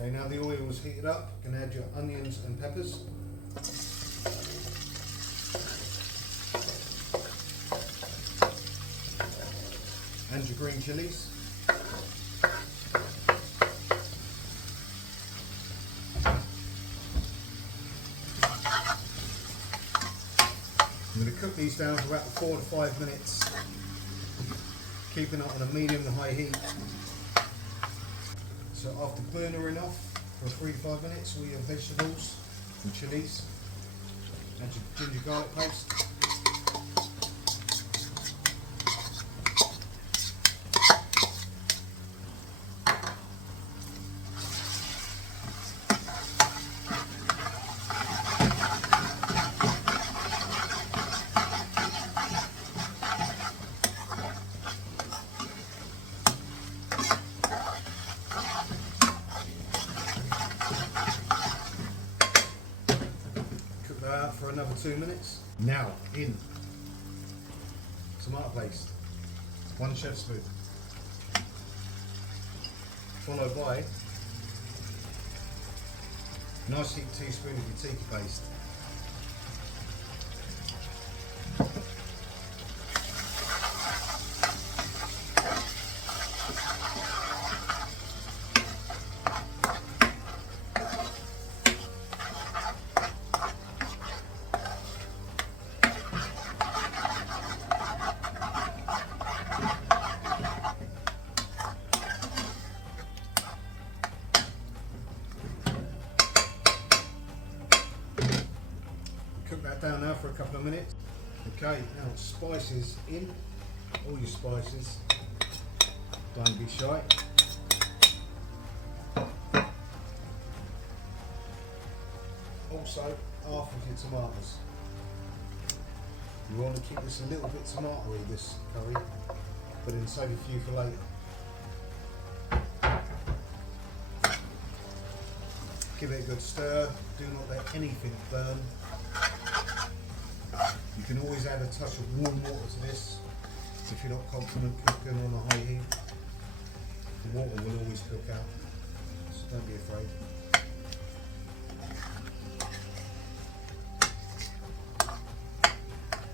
Okay, now the oil is heated up, you can add your onions and peppers. And your green chilies. I'm going to cook these down for about 4 to 5 minutes, keeping it on a medium to high heat. So after burnering off for 3 to 5 minutes, all your vegetables and chilies, add your ginger garlic paste. Cook that out for another 2 minutes. Now in tomato paste, 1 chef spoon, followed by a nice heaped teaspoon of your tikka paste. Cook that down now for a couple of minutes. Okay, now spices in, all your spices, don't be shy. Also, half of your tomatoes. You want to keep this a little bit tomatoey, this curry, but then save a few for later. Give it a good stir, do not let anything burn. You can always add a touch of warm water to this if you're not confident cooking on a high heat. The water will always cook out, so don't be afraid.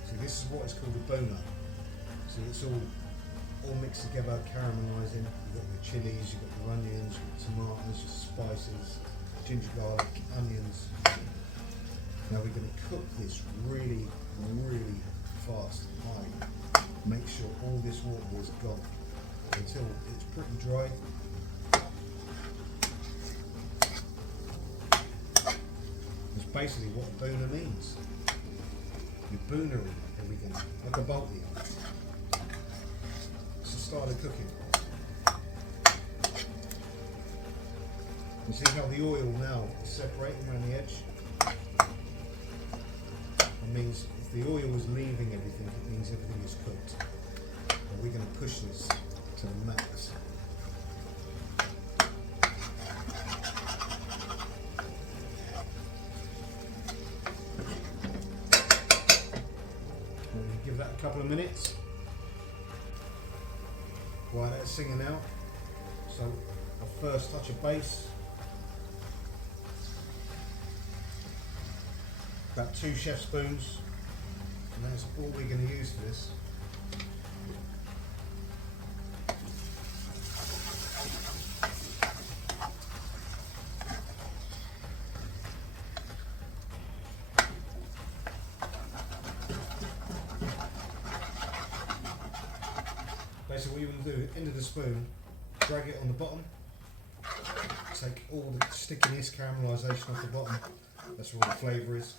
So this is what is called a Bhuna. So it's all mixed together, caramelising. You've got your chilies, you've got your onions, your tomatoes, your spices, ginger garlic, onions. Now we're going to cook this really fast and high. Make sure all this water is gone until it's pretty dry. That's basically what Bhuna means. You're Bhunering everything, like a balti. It's the style of cooking. You see how the oil now is separating around the edge? It means if the oil is leaving everything, it means everything is cooked. And we're going to push this to the max. And give that a couple of minutes while that's singing out. So a first touch of base. About 2 chef spoons, and that's all we're going to use for this. Basically what you want to do, end of the spoon, drag it on the bottom, take all the stickiness, caramelisation off the bottom. That's where all the flavour is.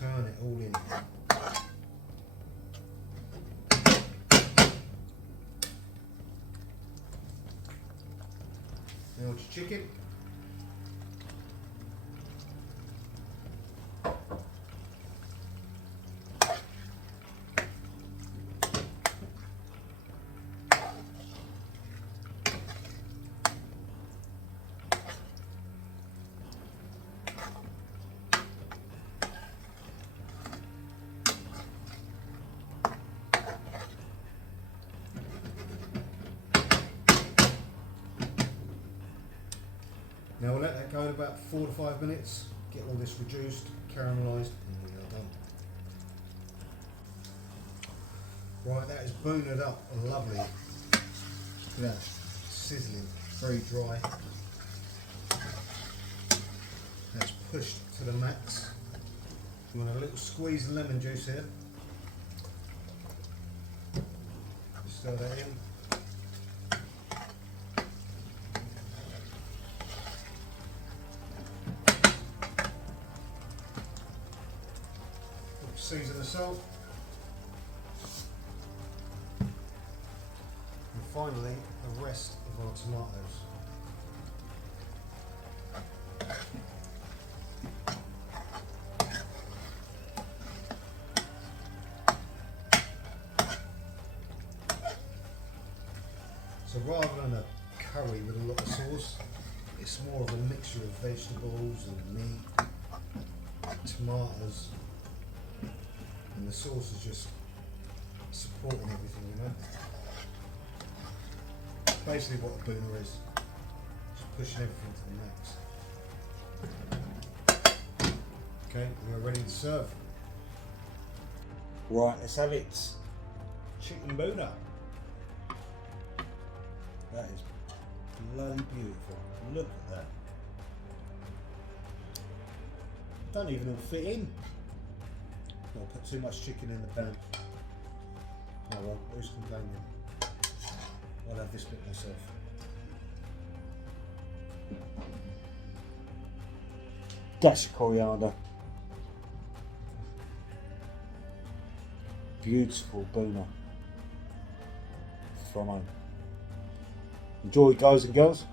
Turn it all in. Now your chicken. Now we'll let that go in about 4 to 5 minutes, get all this reduced, caramelised, and we are done. Right, that is Bhuna'd up lovely. Look at that, sizzling, very dry. That's pushed to the max. You want a little squeeze of lemon juice here. Stir that in. Season of salt. And finally, the rest of our tomatoes. So rather than a curry with a lot of sauce, it's more of a mixture of vegetables and meat, tomatoes, and the sauce is just supporting everything, you know. Basically what a Bhuna is, just pushing everything to the max. Okay, we're ready to serve. Right, let's have it. Chicken Bhuna. That is bloody beautiful. Look at that. Don't even all fit in. I'll put too much chicken in the pan. Oh well, who's complaining? I'll have this bit myself. Dash of coriander. Beautiful Bhuna from home. Enjoy, guys and girls.